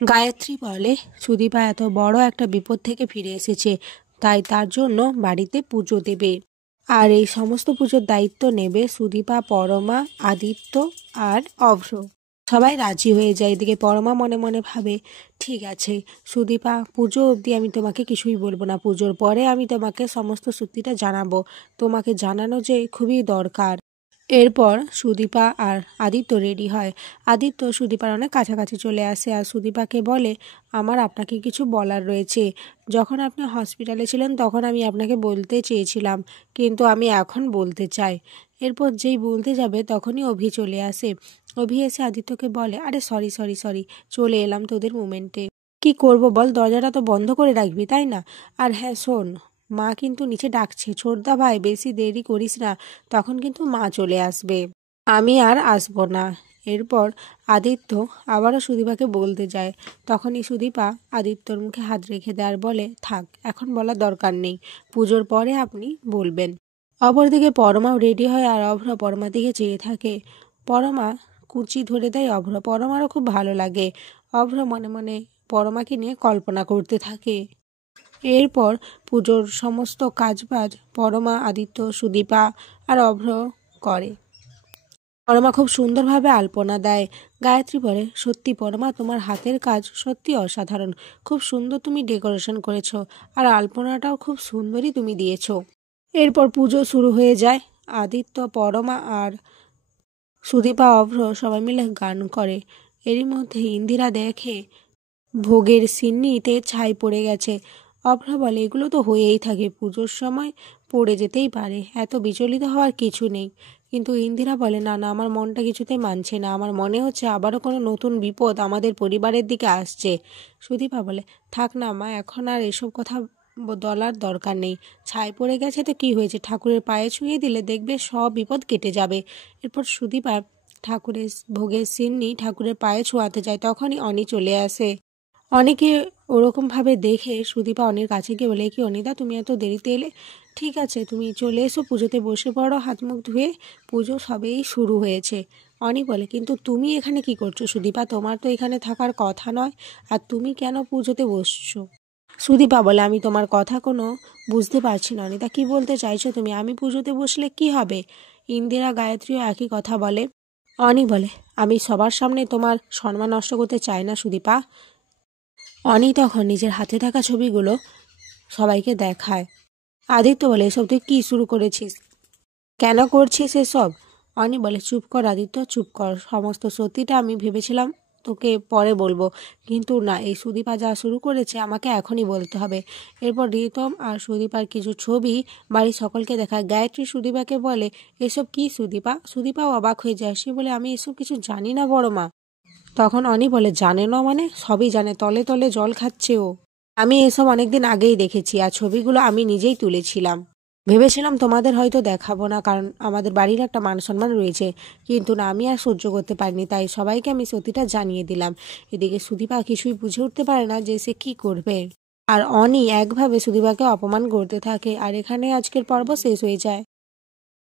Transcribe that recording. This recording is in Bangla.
গায়ত্রী বলে সুদীপা এত বড় একটা বিপদ থেকে ফিরে এসেছে, তাই তার জন্য বাড়িতে পুজো দেবে। আর এই সমস্ত পুজোর দায়িত্ব নেবে সুদীপা, পরমা, আদিত্য আর অভ্র। সবাই রাজি হয়ে যায়। এদিকে পরমা মনে মনে ভাবে, ঠিক আছে সুদীপা, পুজো অবধি আমি তোমাকে কিছুই বলবো না, পুজোর পরে আমি তোমাকে সমস্ত সত্যিটা জানাবো। তোমাকে জানানো যে খুবই দরকার। এরপর সুদীপা আর আদিত্য রেডি হয়। আদিত্য সুদীপার অনেক কাছাকাছি চলে আসে আর সুদীপাকে বলে, আমার আপনাকে কিছু বলার রয়েছে। যখন আপনি হসপিটালে ছিলেন তখন আমি আপনাকে বলতে চেয়েছিলাম, কিন্তু আমি এখন বলতে চাই। এরপর যেই বলতে যাবে তখনই অভি চলে আসে। অভি এসে আদিত্যকে বলে, আরে সরি সরি সরি, চলে এলাম তোদের মুমেন্টে। কি করব বল, দরজাটা তো বন্ধ করে রাখবি তাই না? আর হ্যাঁ শোন, মা কিন্তু নিচে ডাকছে, ছোটদা ভাই বেশি দেরি করিস না, তখন কিন্তু মা চলে আসবে, আমি আর আসবো না। এরপর আদিত্য আবারও সুদীপাকে বলতে যায়। তখনই সুদীপা আদিত্যর মুখে হাত রেখে দেয় আর বলে, থাক এখন বলার দরকার নেই, পুজোর পরে আপনি বলবেন। অপরদিকে পরমাও রেডি হয় আর অভ্র পরমার দিকে চেয়ে থাকে। পরমা কুচি ধরে দেয় অভ্র। পরমারও খুব ভালো লাগে। অভ্র মনে মনে পরমাকে নিয়ে কল্পনা করতে থাকে। এরপর পুজোর সমস্ত কাজবাজ পরমা, আদিত্য, সুদীপা আর অভ্র করে। পরমা খুব সুন্দরভাবে আলপনা দেয়। গায়ত্রী বলে, সত্যি পরমা, তোমার হাতের কাজ সত্যি অসাধারণ, খুব সুন্দর তুমি ডেকোরেশন করেছো, আর আলপনাটাও খুব সুন্দরই তুমি দিয়েছো। এরপর পুজো শুরু হয়ে যায়। আদিত্য, পরমা আর সুদীপা, অভ্র সবাই মিলে গান করে। এরই মধ্যে ইন্দিরা দেখে ভোগের সিন্নিতে ছাই পড়ে গেছে। অভ্রা বলে, এগুলো তো হয়েই থাকে, পুজোর সময় পড়ে যেতেই পারে, এত বিচলিত হওয়ার কিছু নেই। কিন্তু ইন্দিরা বলে, না না, আমার মনটা কিছুতেই মানছে না, আমার মনে হচ্ছে আবারও কোনো নতুন বিপদ আমাদের পরিবারের দিকে আসছে। সুদীপা বলে, থাক না মা, এখন আর এসব কথা বলার দরকার নেই, ছাই পড়ে গেছে তো কি হয়েছে, ঠাকুরের পায়ে ছুঁয়ে দিলে দেখবে সব বিপদ কেটে যাবে। এরপর সুদীপা ঠাকুরের ভোগের সিন্নি ঠাকুরের পায়ে ছোঁয়াতে যায়। তখনই অনি চলে আসে। অনেকে ওরকমভাবে দেখে সুদীপা অনির কাছে গিয়ে বলে, কি অনিদা, তুমি এত দেরিতে এলে? ঠিক আছে, তুমি চলে এসো, পুজোতে বসে পড়ো, হাত মুখ ধুয়ে, পুজো সবেই শুরু হয়েছে। অনি বলে, কিন্তু তুমি এখানে কি করছো সুদীপা, তোমার তো এখানে থাকার কথা নয়, আর তুমি কেন পুজোতে বসছো? সুদীপা বলে, আমি তোমার কথা কোনো বুঝতে পারছি না অনিতা, কি বলতে চাইছো তুমি, আমি পুজোতে বসলে কি হবে? ইন্দিরা, গায়ত্রীও একই কথা বলে। অনি বলে, আমি সবার সামনে তোমার সম্মান নষ্ট করতে চাই না সুদীপা। অনি তখন নিজের হাতে থাকা ছবিগুলো সবাইকে দেখায়। আদিত্য বলে, এসব তুই কী শুরু করেছিস, কেন করছিস এসব? অনি বলে, চুপ কর আদিত্য, চুপ কর, সমস্ত সত্যিটা আমি ভেবেছিলাম তোকে পরে বলবো, কিন্তু না, এই সুদীপা যা শুরু করেছে আমাকে এখনই বলতে হবে। এরপর রিতম আর সুদীপার কিছু ছবি বাড়ির সকলকে দেখায়। গায়ত্রী সুদীপাকে বলে, এসব কি সুদীপা? সুদীপাও অবাক হয়ে যায়, সে বলে, আমি এসব কিছু জানি না বড় মা। তখন অনি বলে, জানে না মানে? সবই জানে, তলে তলে জল খাচ্ছে ও। আমি এসব অনেকদিন আগেই দেখেছি, আর ছবিগুলো আমি নিজেই তুলেছিলাম। ভেবেছিলাম তোমাদের হয়তো দেখাবো না, কারণ আমাদের বাড়ির একটা মান সম্মান রয়েছে, কিন্তু না, আমি আর সহ্য করতে পারিনি, তাই সবাইকে আমি সত্যিটা জানিয়ে দিলাম। এদিকে সুদীপা কিছুই বুঝে উঠতে পারে না যে সে কি করবে। আর অনি একভাবে সুদীপাকে অপমান করতে থাকে। আর এখানে আজকের পর্ব শেষ হয়ে যায়।